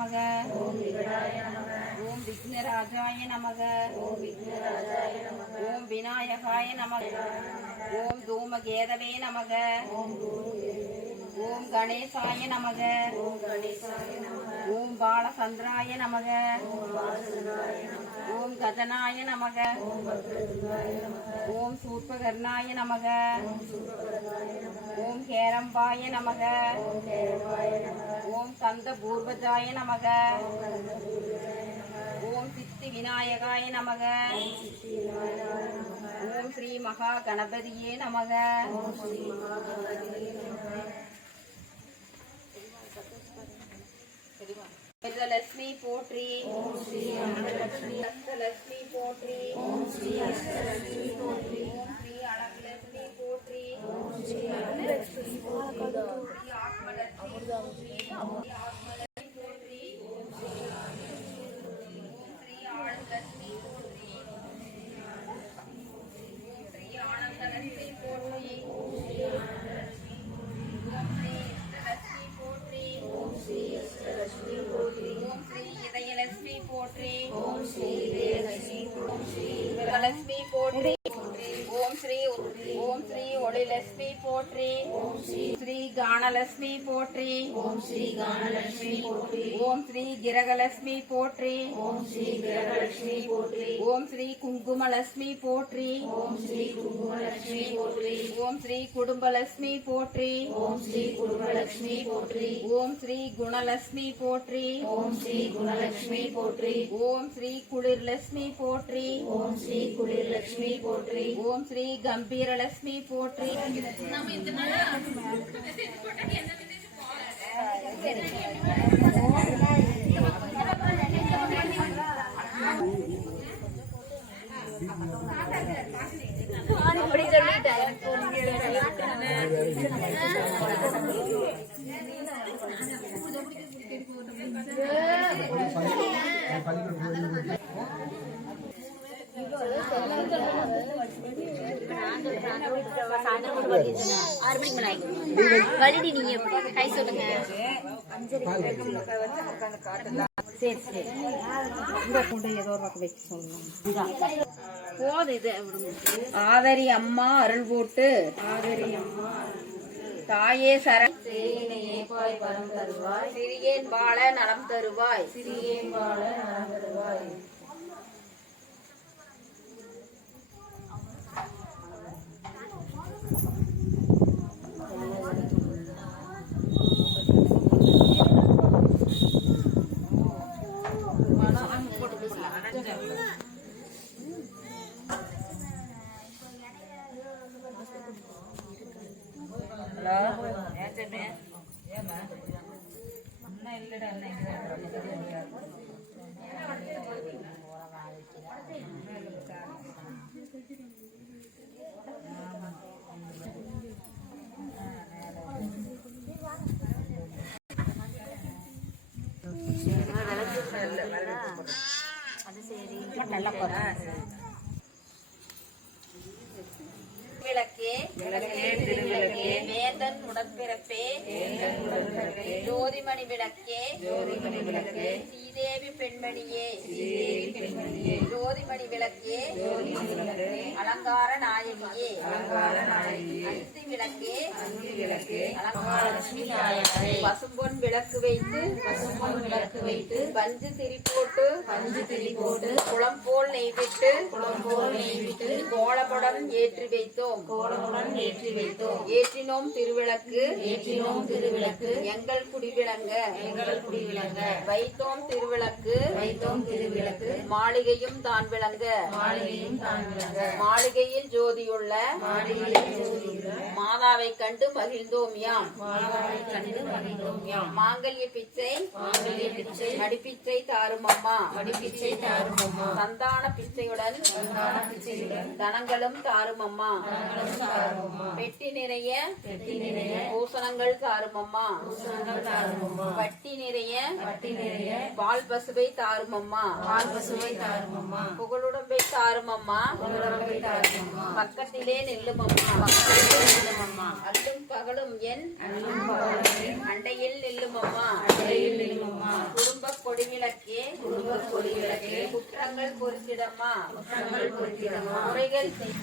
நமக. ஓம் விக்னராஜாய நமக. ஓம் விநாயகாய நமக. ஓம் தூமகேதவே நமக. ஓம் கணேசாய நமக. ஓம் ஓம் பாலசந்திராய நமக. ஓம் கஜனாய நமக. ஓம் சூர்பகர்ணாய நமக. ஓம் கேரம்பாய நமக. ஓம் கந்த பூர்வஜாய நமக. ஓம் சித்தி விநாயகாய நமக. ஓம் ஸ்ரீ மகா கணபதியே நமக. அஷ்டலட்சுமி போற்றி. ஓம் ஸ்ரீ அஷ்டலட்சுமி அஷ்டலட்சுமி போற்றி. ஓம் ஸ்ரீ அஷ்டலட்சுமி போற்றி. ஓம் ஸ்ரீ அழகுலட்சுமி போற்றி. ஓம் ஸ்ரீ அழகுலட்சுமி போற்றி ஆத்மலட்சுமி ஓம் ஸ்ரீ ஓம் ஸ்ரீ ஒளிலட்சுமி போற்றி. ஓம் ஸ்ரீ ஸ்ரீ கானலட்சுமி போற்றி. ஓம் ஸ்ரீ கானலட்சுமி போற்றி. ஓம் ஸ்ரீ கிரகலட்சுமி போற்றி. ஓம் ஸ்ரீ கிரகலட்சுமி போற்றி. ஓம் ஸ்ரீ குங்குமலட்சுமி போற்றி. ஓம் ஸ்ரீ குங்குமலட்சுமி போற்றி ஓம் ஸ்ரீ குடும்பலட்சுமி போற்றி ஓம் ஸ்ரீ குடும்பலட்சுமி போற்றி ஓம் ஸ்ரீ குணலட்சுமி போற்றி ஓம் ஸ்ரீ குணலட்சுமி போற்றி ஓம் ஸ்ரீ குளிர்லட்சுமி போற்றி ஓம் ஸ்ரீ குளிர்லட்சுமி போற்றி. ஓம் ஸ்ரீ கம்பீரலட்சுமி போற்றி. நீங்க கை சொல்லுங்க சரி சரி இது ஆதரி அம்மா அருள் போட்டு. ஆதரி அம்மா தாயே சர சிறியேன் வாழ நலம் தருவாய். சிறியேன் வாழ நலம் தருவாய். விளக்கே விளக்கே வேந்தன் உடன்பிறப்பே ஜோதிமணி விளக்கே விளக்கே ஸ்ரீதேவி பெண்மணியே ஸ்ரீதேவி பெண்மணியே. ஜோதிமணி விளக்கே. ஜோதிமணி விளக்கே. அலங்கார நாயகியே. அலங்கார நாயகியே. அந்தி விளக்கே. அந்தி விளக்கே. அலங்காரலட்சுமி தாயாரே பசும்பொன் விளக்கு வைத்து பசும்பொன் விளக்கு வைத்து பஞ்சு திரி போட்டு பஞ்சு திரி போட்டு குளம் போல் நெய் விட்டு குளம் போல் நெய் விட்டு கோலப்படம் ஏற்றி வைத்தோம். கோலப்படம் ஏற்றி வைத்தோம். ஏற்றினோம் திருவிளக்கு. ஏற்றினோம் திருவிளக்கு. எங்கள் குடிவிளங்க. எங்கள் குடிவிளங்க. வைத்தோம் திருவிளக்கு. வைத்தோம் திருவிளக்கு. மாளிகையும் தான் விளங்க. மாளிகையும் தான் விளங்க. மாளிகையில் ஜோதியுள்ள. மாளிகையில் ஜோதியுள்ள. மாதாவை கண்டு மகிழ்ந்தோம் யாம் மாங்கல்ய பிச்சை மாங்கல்ய பிச்சை மடிப்பிச்சை தாரும் அம்மா மடிப்பிச்சை தாரும் அம்மா சந்தான பிச்சையுடன் சந்தான பிச்சையுடன் தனங்களும் தாரும் அம்மா பெட்டி நிறைய பெட்டி நிறைய பூசணங்கள் தாரும் அம்மா பூசணங்கள் தாரும் அம்மா பட்டி நிறைய பட்டி நிறைய பால் பசுவை தாரும் அம்மா பால் பசுவை தாரும் அம்மா புகழுடம்பை தாரும் அம்மா புகழுடம்பை தாரும் அம்மா பக்கத்திலே நெல்லும் அம்மா பக்கத்திலே நெல்லும் அம்மா அல்லும் பகலும் என் அண்டையில் நெல்லும் அம்மா அண்டையில் நெல்லும் அம்மா குடும்ப விளக்கே கொடி விளக்கே குற்றங்கள் பொறுத்திடமா குற்றங்கள் பொறுத்திடமா குறைகள் செய்.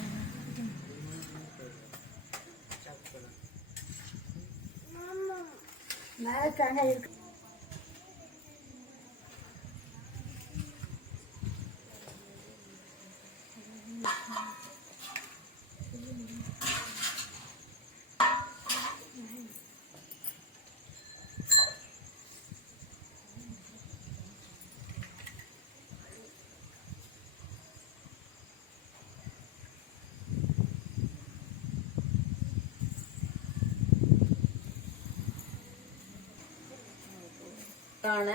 காண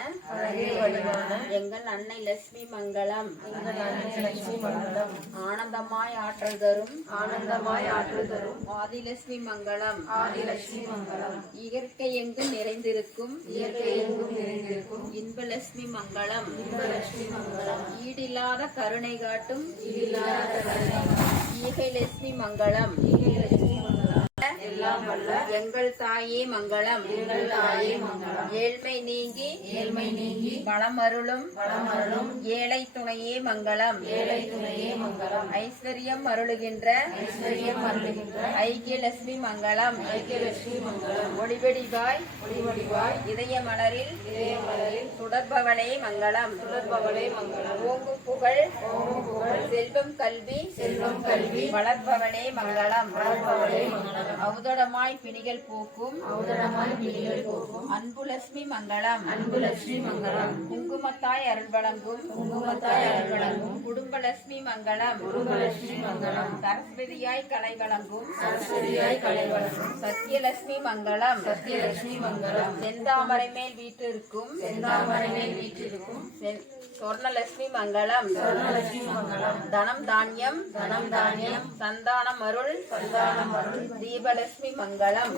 எங்கள் அன்னை லட்சுமி மங்களம். ஆனந்தமாய் ஆற்றல் தரும் ஆனந்தமாய் ஆற்றல் தரும் ஆதிலட்சுமி மங்களம். ஆதிலட்சுமி மங்களம். இயற்கை எங்கும் நிறைந்திருக்கும் இயற்கை எங்கும் நிறைந்திருக்கும் இன்பலட்சுமி மங்களம். இன்பலட்சுமி மங்களம். ஈடில்லாத கருணை காட்டும் ஈடில்லாத கருணை ஈகை லட்சுமி மங்களம். ஈகை லட்சுமி மங்களம் எல்லாம் வல்ல எங்கள் தாயே மங்களம். எங்கள் தாயே மங்களம். ஏழ்மை நீங்கி ஏழ்மை நீங்கி வளமருளும். வளமருளும். ஏழை துணையே மங்களம். ஏழை துணையே மங்களம். ஐஸ்வர்யம் அருளுகின்ற. ஐஸ்வர்யம் அருளுகின்ற. ஐக்கிய லட்சுமி மங்களம். ஐக்கிய லட்சுமி மங்களம். ஒளிவடிவாய். ஒளிவடிவாய். இதய மலரில் இதய மலரில் சுடர்பவளே மங்களம். சுடர்பவளே மங்களம். ஓங்கு புகழ். ஓங்கு புகழ். செல்வம் கல்வி. செல்வம் கல்வி. வளர்ப்பவளே மங்களம். வளர்ப்பவளே மங்களம். ஔதடமாய் பிணிகள் போக்கும். ஔதடமாய் பிணிகள் போக்கும். அன்புலட்சுமி மங்களம். அன்புலட்சுமி மங்களம். குங்குமத்தாய் அருள் வழங்கும். குங்குமத்தாய் அருள் வழங்கும். குடும்பலட்சுமி மங்களம். குடும்பலட்சுமி மங்களம். சரஸ்வதியாய் கலை வழங்கும். சரஸ்வதியாய் கலை வழங்கும். சத்யலட்சுமி மங்களம். சத்யலட்சுமி மங்களம். செந்தாமரை மேல் வீட்டிற்கும் செந்தாமரை மேல் வீட்டிற்கும் சொர்ணலட்சுமி மங்களம். சொர்ணலட்சுமி மங்களம். தனம் தானியம். தனம் தானியம். சந்தானம் அருள். சந்தானம் அருள். தீபலட்சுமி மங்களம்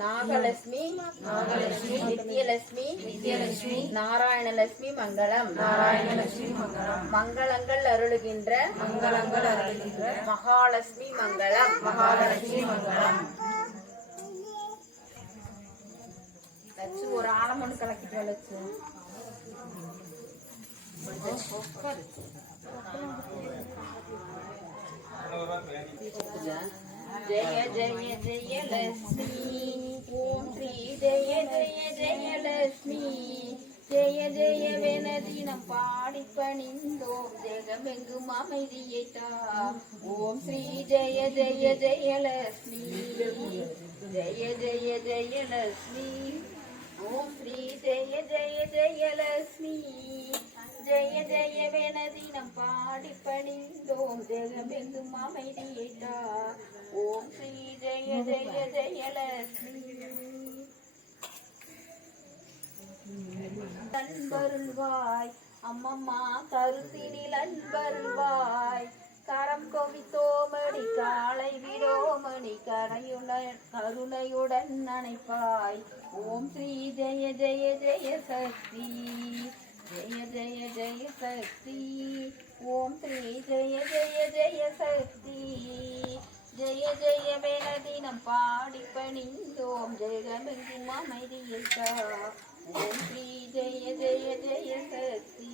நாகலட்சுமி நாகலட்சுமி நித்யலட்சுமி நித்யலட்சுமி நாராயணலட்சுமி மங்களம். நாராயணலட்சுமி மங்களம் மங்களங்கள் அருளுகின்ற மங்களங்கள் அருளுகின்ற மகாலட்சுமி மங்களம். மகாலட்சுமி மங்களம் லட்சு ஒரு ஆலமொன்று கலக்கிட்டு லட்சு ஜெய ஜெய ஜெய ஜெயலட்சுமி ஓம் ஸ்ரீ ஜெய ஜெய ஜெயலட்சுமி ஜெய ஜெய வெனதினம் பாடி பணிந்தோம் ஜெகமெங்கும் அமைதியை தா ஓம் ஸ்ரீ ஜெய ஜெய ஜெயலட்சுமி ஜெய ஜெய ஜெயலட்சுமி ஓம் ஸ்ரீ ஜெய ஜெய ஜெயலட்சுமி ஜெய ஜெய வெனதினம் பாடி பணிந்தோம் ஜெகமெங்கும் அமைதியேட்டா ஓம் ஸ்ரீ ஜெய ஜெய ஜெயலட்சுமி அன்பருள்வாய். அம்மம்மா கருத்தினில் அன்பருள்வாய். கரம் கொவித்தோமணி காலை விடோமணி கரையுடன் கருணையுடன் நினைப்பாய் ஓம் ஸ்ரீ ஜெய ஜெய ஜெய சக்தி. ஜெய ஜெய ஜெய சக்தி. ஓம் ஸ்ரீ ஜெய ஜெய ஜெய சக்தி. ஜெய ஜெய வேலதினம் பாடி பணிந்தோம். ஜெகமெங்கும் அமைதியை ஓம் ஸ்ரீ ஜெய ஜெய ஜெய சக்தி.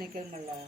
நிற்கணுங்களா